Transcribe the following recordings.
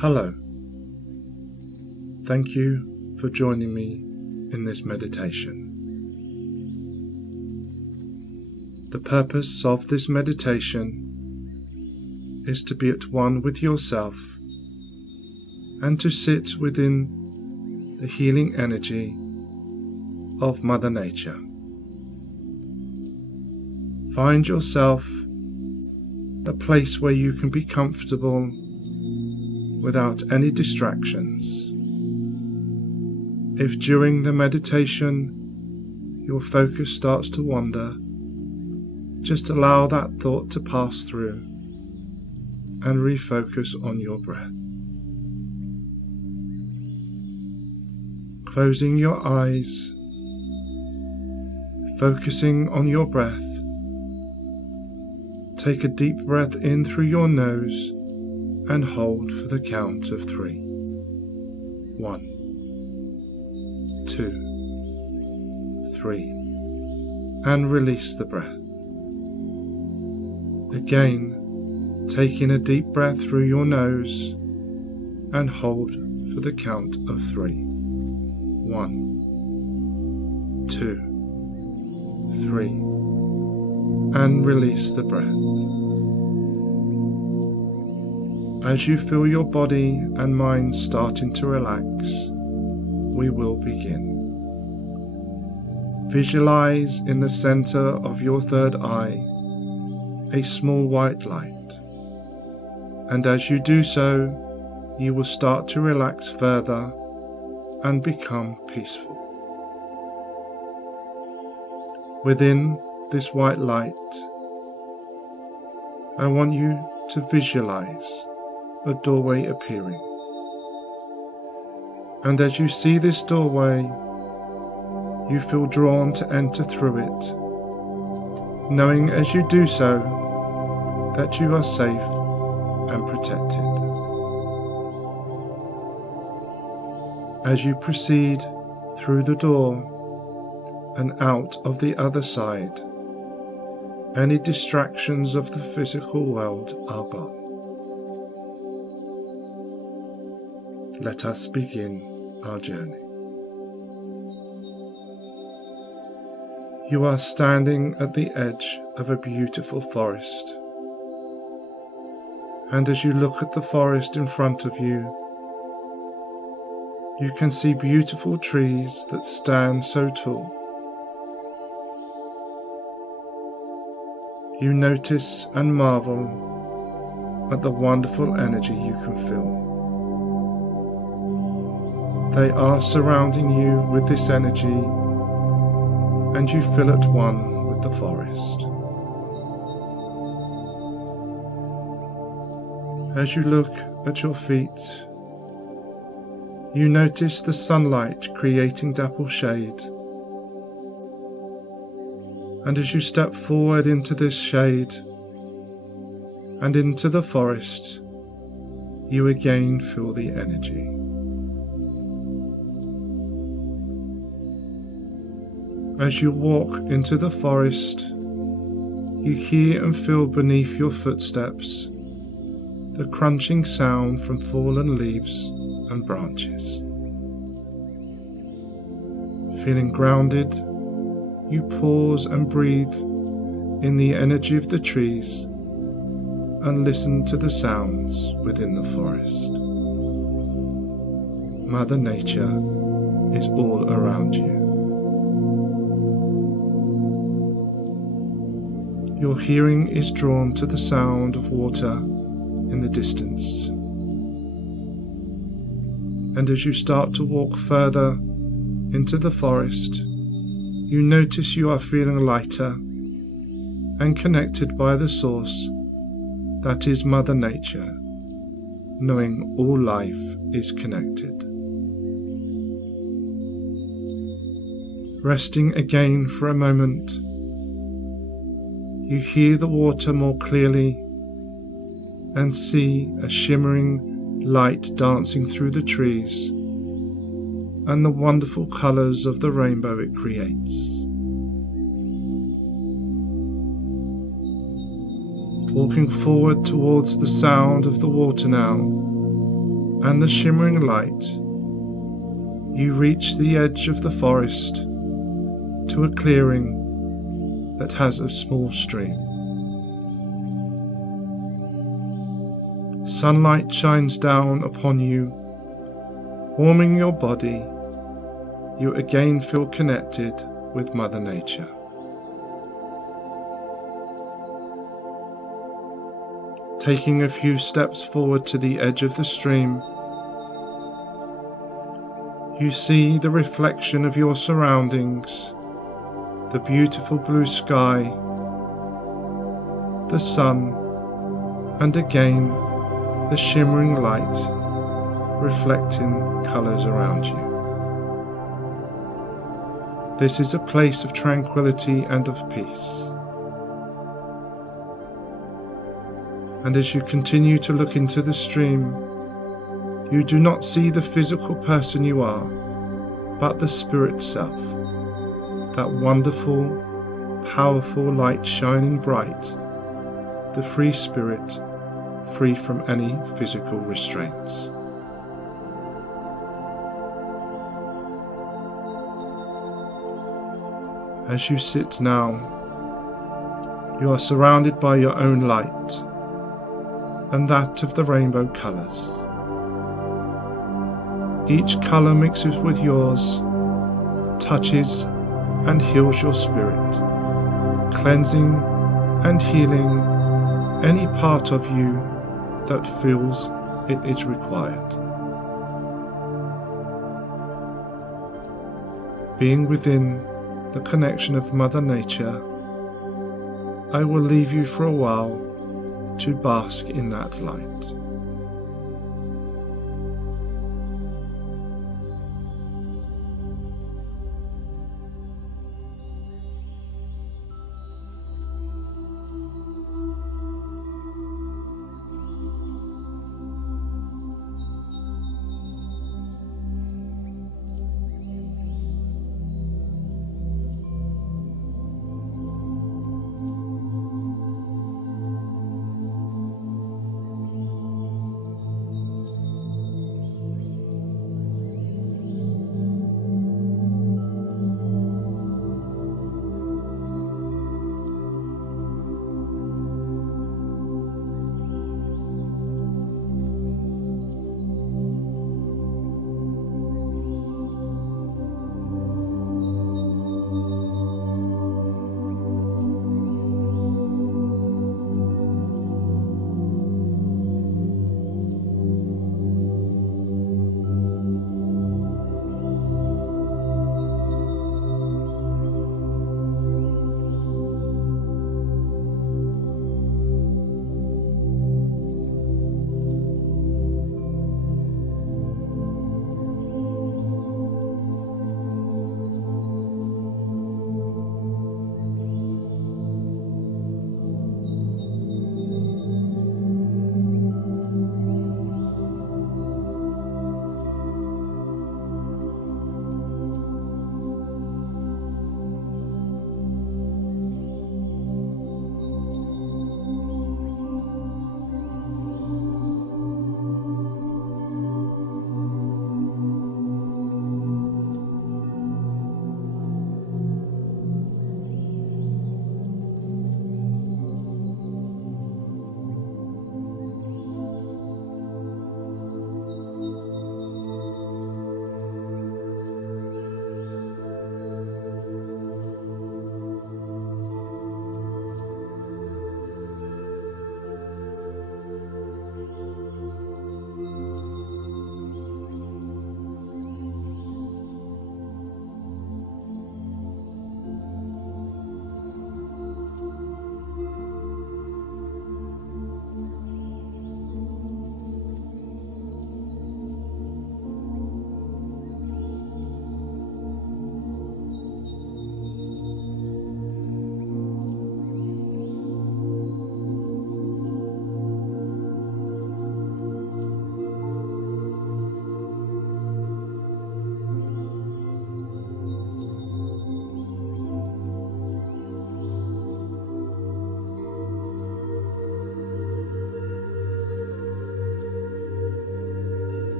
Hello. Thank you for joining me in this meditation. The purpose of this meditation is to be at one with yourself and to sit within the healing energy of Mother Nature. Find yourself a place where you can be comfortable without any distractions. If during the meditation your focus starts to wander, just allow that thought to pass through and refocus on your breath. Closing your eyes, focusing on your breath, take a deep breath in through your nose and hold for the count of 3. 1, 2, 3, and release the breath. Again, taking a deep breath through your nose and hold for the count of 3. 1, 2, 3, and release the breath. As you feel your body and mind starting to relax, we will begin. Visualize in the center of your third eye a small white light, and as you do so, you will start to relax further and become peaceful. Within this white light, I want you to visualize a doorway appearing. And as you see this doorway, you feel drawn to enter through it, knowing as you do so that you are safe and protected. As you proceed through the door and out of the other side, any distractions of the physical world are gone. Let us begin our journey. You are standing at the edge of a beautiful forest, and as you look at the forest in front of you, you can see beautiful trees that stand so tall. You notice and marvel at the wonderful energy you can feel. They are surrounding you with this energy, and you feel at one with the forest. As you look at your feet, you notice the sunlight creating dapple shade. And as you step forward into this shade and into the forest, you again feel the energy. As you walk into the forest, you hear and feel beneath your footsteps the crunching sound from fallen leaves and branches. Feeling grounded, you pause and breathe in the energy of the trees and listen to the sounds within the forest. Mother Nature is all around you. Your hearing is drawn to the sound of water in the distance. And as you start to walk further into the forest, you notice you are feeling lighter and connected by the source that is Mother Nature, knowing all life is connected. Resting again for a moment, you hear the water more clearly and see a shimmering light dancing through the trees and the wonderful colours of the rainbow it creates. Walking forward towards the sound of the water now, and the shimmering light, you reach the edge of the forest to a clearing that has a small stream. Sunlight shines down upon you, warming your body. You again feel connected with Mother Nature. Taking a few steps forward to the edge of the stream, you see the reflection of your surroundings, the beautiful blue sky, the sun, and again the shimmering light reflecting colours around you. This is a place of tranquility and of peace. And as you continue to look into the stream, you do not see the physical person you are, but the spirit self, that wonderful, powerful light shining bright, the free spirit, free from any physical restraints. As you sit now, you are surrounded by your own light and that of the rainbow colours. Each colour mixes with yours, touches and heals your spirit, cleansing and healing any part of you that feels it is required. Being within the connection of Mother Nature, I will leave you for a while to bask in that light.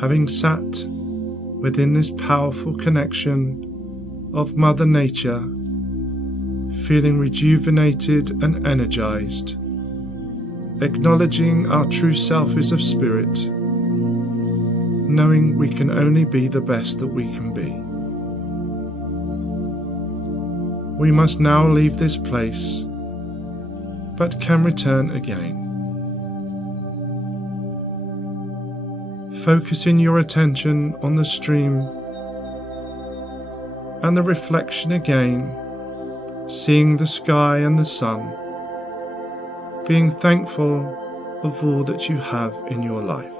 Having sat within this powerful connection of Mother Nature, feeling rejuvenated and energized, acknowledging our true self is of spirit, knowing we can only be the best that we can be. We must now leave this place, but can return again. Focusing your attention on the stream and the reflection again, seeing the sky and the sun, being thankful of all that you have in your life.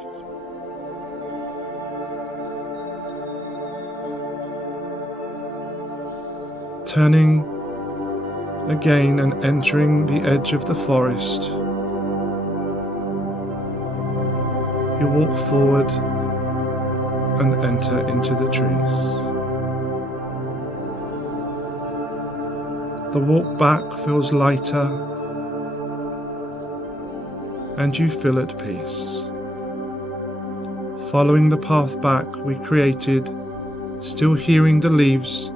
Turning again and entering the edge of the forest, you walk forward and enter into the trees. The walk back feels lighter and you feel at peace. Following the path back we created, still hearing the leaves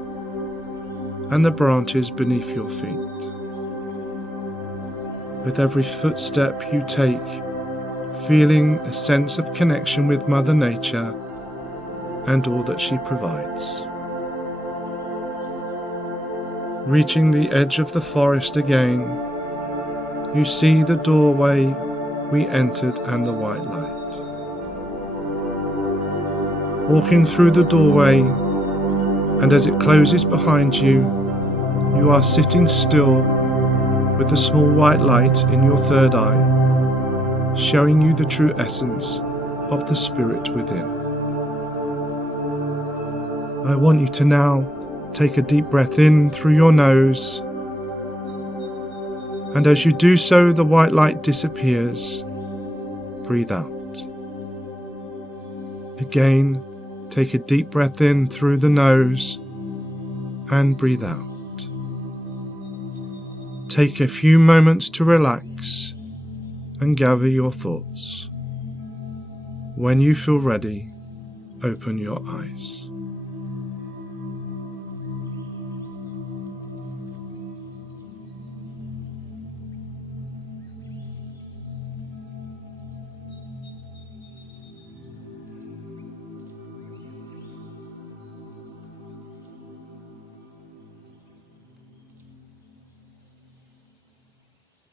and the branches beneath your feet. With every footstep you take, feeling a sense of connection with Mother Nature and all that she provides. Reaching the edge of the forest again, you see the doorway we entered and the white light. Walking through the doorway, and as it closes behind you, you are sitting still with the small white light in your third eye, showing you the true essence of the spirit within. I want you to now take a deep breath in through your nose, and as you do so, the white light disappears. Breathe out. Again, take a deep breath in through the nose and breathe out. Take a few moments to relax and gather your thoughts. When you feel ready, open your eyes.